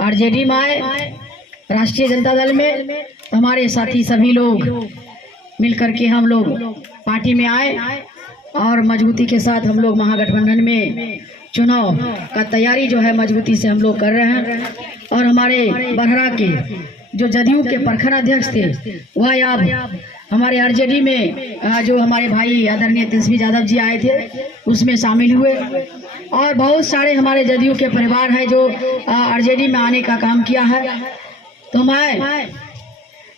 RJD में आए, राष्ट्रीय जनता दल में हमारे साथी सभी लोग मिलकर के हम लोग पार्टी में आए और मजबूती के साथ हम लोग महागठबंधन में चुनाव का तैयारी जो है मजबूती से हम लोग कर रहे हैं। और हमारे बरहरा के जो जदयू के प्रखंड अध्यक्ष थे वह अब हमारे आरजेडी में जो हमारे भाई आदरणीय तेजस्वी यादव जी आए थे उसमें शामिल हुए। और बहुत सारे हमारे जदयू के परिवार हैं जो आरजेडी में आने का काम किया है। तो मैं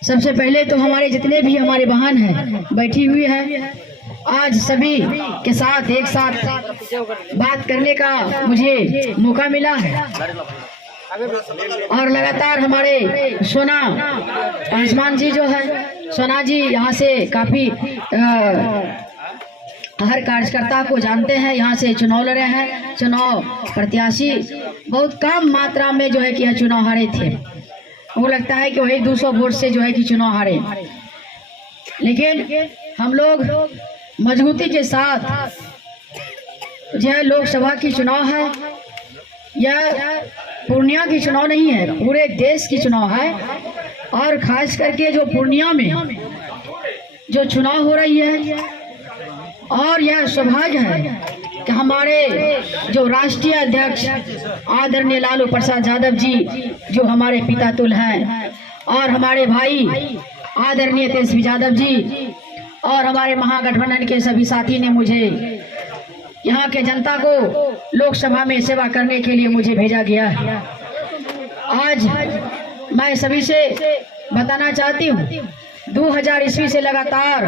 सबसे पहले तो हमारे जितने भी हमारे बहन हैं बैठी हुई है, आज सभी के साथ एक साथ बात करने का मुझे मौका मिला है। और लगातार हमारे सोना आसमान जी जो है, सोना जी यहाँ से काफ़ी हर कार्यकर्ता को जानते हैं, यहाँ से चुनाव लड़े हैं। चुनाव प्रत्याशी बहुत कम मात्रा में जो है कि यह चुनाव हारे थे। वो लगता है कि वही 200 वोट से जो है कि चुनाव हारे, लेकिन हम लोग मजबूती के साथ जो है लोकसभा की चुनाव है, यह पूर्णिया की चुनाव नहीं है, पूरे देश की चुनाव है। और खास करके जो पूर्णिया में जो चुनाव हो रही है, और यह सौभाग्य है कि हमारे जो राष्ट्रीय अध्यक्ष आदरणीय लालू प्रसाद यादव जी जो हमारे पिता तुल्य हैं, और हमारे भाई आदरणीय तेजस्वी यादव जी और हमारे महागठबंधन के सभी साथी ने मुझे यहाँ के जनता को लोकसभा में सेवा करने के लिए मुझे भेजा गया है। आज मैं सभी से बताना चाहती हूँ, 2000 ईस्वी से लगातार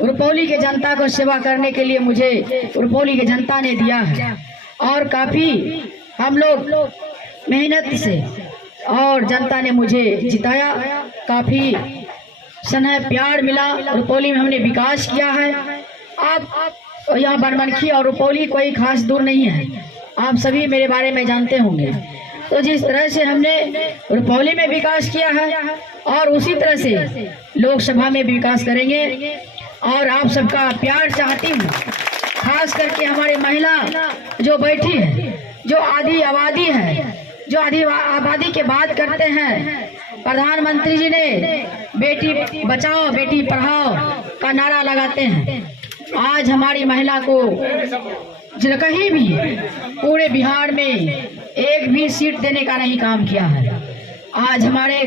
रुपौली के जनता को सेवा करने के लिए मुझे रुपौली के जनता ने दिया है। और काफ़ी हम लोग मेहनत से और जनता ने मुझे जिताया, काफ़ी स्नेह प्यार मिला। रुपौली में हमने विकास किया है। आप यहाँ बनमनखी और रुपौली कोई खास दूर नहीं है, आप सभी मेरे बारे में जानते होंगे। तो जिस तरह से हमने रुपौली में विकास किया है और उसी तरह से लोकसभा में विकास करेंगे। और आप सबका प्यार चाहती हूँ, खास करके हमारी महिला जो बैठी है, जो आधी आबादी है, जो आधी आबादी के बात करते हैं। प्रधानमंत्री जी ने बेटी बचाओ बेटी पढ़ाओ का नारा लगाते हैं। आज हमारी महिला को कहीं भी पूरे बिहार में एक भी सीट देने का नहीं काम किया है। आज हमारे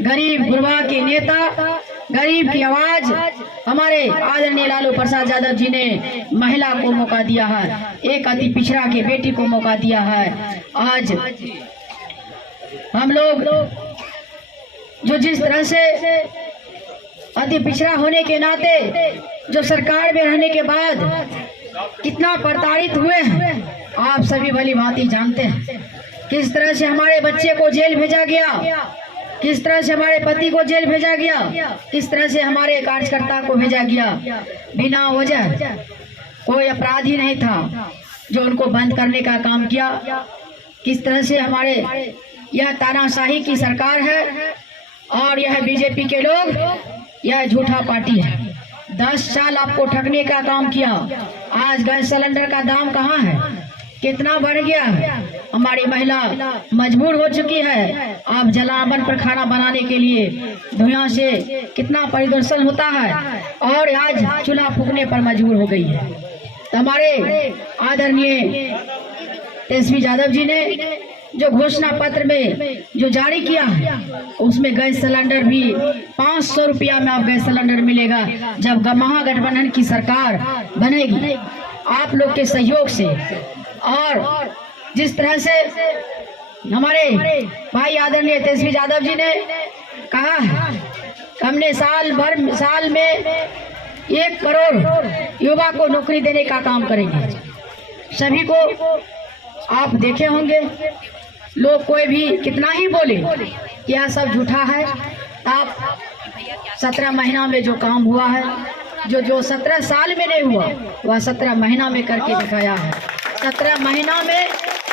गरीब गुरबा के नेता, गरीब की आवाज हमारे आदरणीय लालू प्रसाद यादव जी ने महिला को मौका दिया है, एक अति पिछड़ा के बेटी को मौका दिया है। आज हम लोग जो जिस तरह से अति पिछड़ा होने के नाते जो सरकार में रहने के बाद कितना प्रताड़ित हुए हैं, आप सभी भली भांति जानते हैं। किस तरह से हमारे बच्चे को जेल भेजा गया, किस तरह से हमारे पति को जेल भेजा गया, किस तरह से हमारे कार्यकर्ता को भेजा गया। बिना वजह कोई अपराधी नहीं था जो उनको बंद करने का काम किया। किस तरह से हमारे यह तानाशाही की सरकार है और यह बीजेपी के लोग, यह झूठा पार्टी है। 10 साल आपको ठगने का काम किया। आज गैस सिलेंडर का दाम कहाँ है, कितना बढ़ गया है। हमारी महिला मजबूर हो चुकी है। आप जलावन पर खाना बनाने के लिए धुआं से कितना प्रदूषण होता है और आज चूल्हा फूकने पर मजबूर हो गई है। तो हमारे आदरणीय तेजस्वी यादव जी ने जो घोषणा पत्र में जो जारी किया है, उसमें गैस सिलेंडर भी 500 रुपया में आप गैस सिलेंडर मिलेगा जब महागठबंधन की सरकार बनेगी आप लोग के सहयोग से। और जिस तरह से हमारे भाई आदरणीय तेजस्वी यादव जी ने कहा है, हमने साल में 1 करोड़ युवा को नौकरी देने का काम करेंगे। सभी को आप देखे होंगे, लोग कोई भी कितना ही बोले कि यह सब झूठा है। आप 17 महीना में जो काम हुआ है, जो 17 साल में नहीं हुआ, वह 17 महीना में करके दिखाया है। 17 महीना में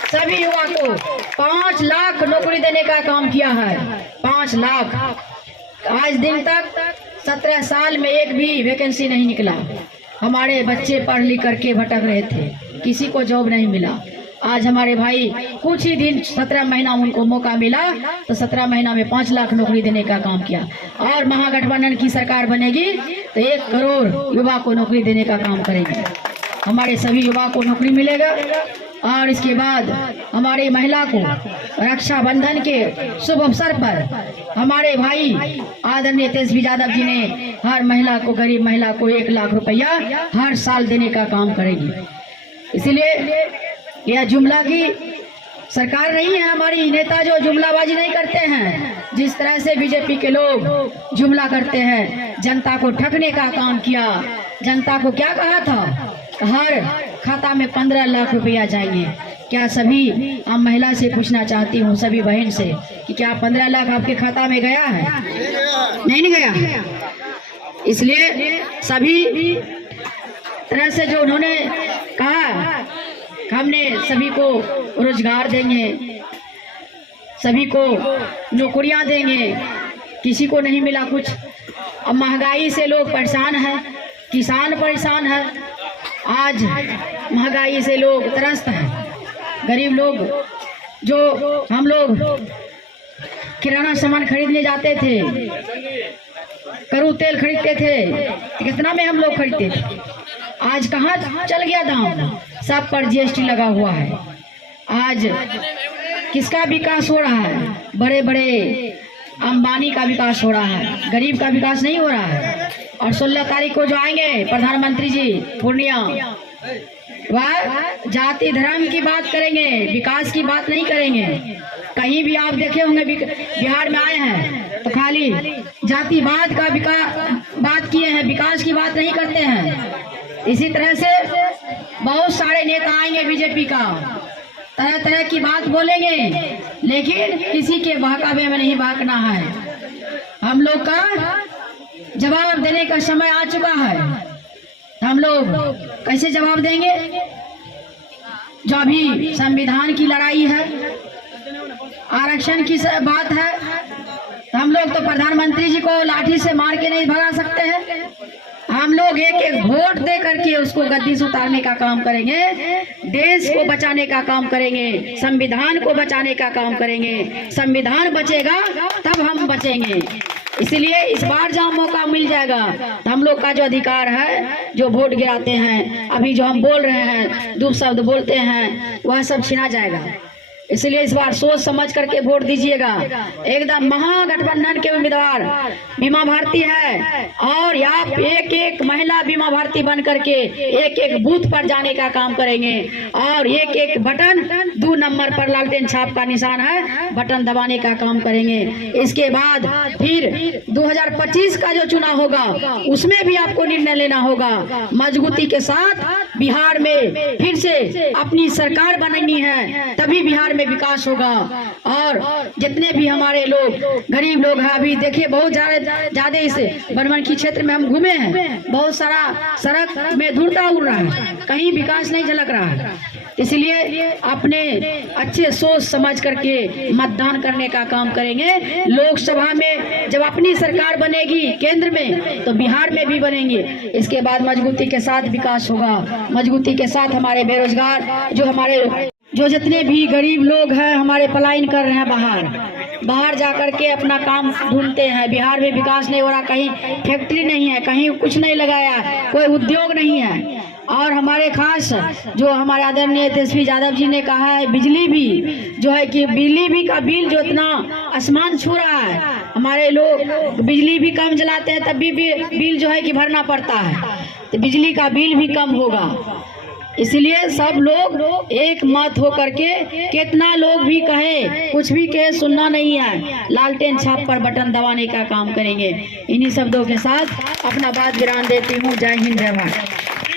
सभी युवा को 5 लाख नौकरी देने का काम किया है। 5 लाख। आज दिन तक 17 साल में एक भी वैकेंसी नहीं निकला। हमारे बच्चे पढ़ लिख करके भटक रहे थे, किसी को जॉब नहीं मिला। आज हमारे भाई कुछ ही दिन 17 महीना उनको मौका मिला तो 17 महीना में 5 लाख नौकरी देने का काम किया। और महागठबंधन की सरकार बनेगी तो 1 करोड़ युवा को नौकरी देने का काम करेंगे। हमारे सभी युवा को नौकरी मिलेगा। और इसके बाद हमारी महिला को रक्षाबंधन के शुभ अवसर पर हमारे भाई आदरणीय तेजस्वी यादव जी ने हर महिला को, गरीब महिला को 1 लाख रुपया हर साल देने का काम करेगी। इसलिए यह जुमला की सरकार नहीं है। हमारी नेता जो जुमलाबाजी नहीं करते हैं, जिस तरह से बीजेपी के लोग जुमला करते हैं, जनता को ठगने का काम किया। जनता को क्या कहा था? हर खाता में 15 लाख रुपया जाएंगे। क्या सभी हम महिला से पूछना चाहती हूँ, सभी बहन से, कि क्या 15 लाख आपके खाता में गया है? नहीं गया। इसलिए सभी तरह से जो उन्होंने कहा, हमने सभी को रोजगार देंगे, सभी को नौकरियां देंगे, किसी को नहीं मिला कुछ। अब महंगाई से लोग परेशान हैं, किसान परेशान है। आज महंगाई से लोग त्रस्त हैं। गरीब लोग, जो हम लोग किराना सामान खरीदने जाते थे, करू तेल खरीदते थे, कितना में हम लोग खरीदते थे, आज कहाँ चल गया दाम? सब पर जीएसटी लगा हुआ है। आज किसका विकास हो रहा है? बड़े बड़े अंबानी का विकास हो रहा है, गरीब का विकास नहीं हो रहा है। और 16 तारीख को जो आएंगे प्रधानमंत्री जी पूर्णिया, वह जाति धर्म की बात करेंगे, विकास की बात नहीं करेंगे। कहीं भी आप देखे होंगे बिहार में आए हैं तो खाली जातिवाद का बात किए हैं, विकास की बात नहीं करते हैं। इसी तरह से बहुत सारे नेता आएंगे बीजेपी का, तरह तरह की बात बोलेंगे, लेकिन किसी के बहकावे में नहीं बहकना है। हम लोग का जवाब देने का समय आ चुका है। हम लोग कैसे जवाब देंगे? जो अभी संविधान की लड़ाई है, आरक्षण की बात है, तो हम लोग तो प्रधानमंत्री जी को लाठी से मार के नहीं भगा सकते हैं। हम लोग एक एक वोट दे करके उसको गद्दी से उतारने का काम करेंगे, देश को बचाने का काम करेंगे, संविधान को बचाने का काम करेंगे। संविधान बचेगा तब हम बचेंगे। इसलिए इस बार जहाँ मौका मिल जाएगा तो हम लोग का जो अधिकार है, जो वोट गिराते हैं, अभी जो हम बोल रहे हैं, 2 शब्द बोलते हैं, वह सब छीना जाएगा। इसलिए इस बार सोच समझ करके वोट दीजिएगा। एकदम महागठबंधन के उम्मीदवार बीमा भारती है, और आप एक एक महिला बीमा भारती बन करके एक एक बूथ पर जाने का काम करेंगे, और एक एक बटन 2 नंबर पर लालटेन छाप का निशान है, बटन दबाने का काम करेंगे। इसके बाद फिर 2025 का जो चुनाव होगा उसमें भी आपको निर्णय लेना होगा। मजबूती के साथ बिहार में फिर से अपनी सरकार बननी है, तभी बिहार में विकास होगा। और जितने भी हमारे लोग गरीब लोग हैं, अभी देखिए बहुत ज्यादा इस बनमनखी क्षेत्र में हम घूमे हैं, बहुत सारा सड़क में धूल उड़ रहा है, कहीं विकास नहीं झलक रहा है। इसलिए अपने अच्छे सोच समझ करके मतदान करने का काम करेंगे। लोकसभा में जब अपनी सरकार बनेगी केंद्र में, तो बिहार में भी बनेंगे। इसके बाद मजबूती के साथ विकास होगा। मजबूती के साथ हमारे बेरोजगार, जो जितने भी गरीब लोग हैं, हमारे पलायन कर रहे हैं, बाहर जाकर के अपना काम ढूंढते हैं। बिहार में विकास नहीं हो रहा, कहीं फैक्ट्री नहीं है, कहीं कुछ नहीं लगाया, कोई उद्योग नहीं है। और हमारे खास जो हमारे आदरणीय तेजस्वी यादव जी ने कहा है, बिजली भी जो है कि बिजली भी का बिल जो इतना आसमान छू रहा है, हमारे लोग बिजली भी कम जलाते हैं तब भी बिल जो है कि भरना पड़ता है, तो बिजली का बिल भी कम होगा। इसलिए सब लोग एक मत हो करके, कितना लोग भी कहे, कुछ भी कहे, सुनना नहीं है, लालटेन छाप पर बटन दबाने का काम करेंगे। इन्हीं शब्दों के साथ अपना बात विराम देती हूँ। जय हिंद, जय भारत।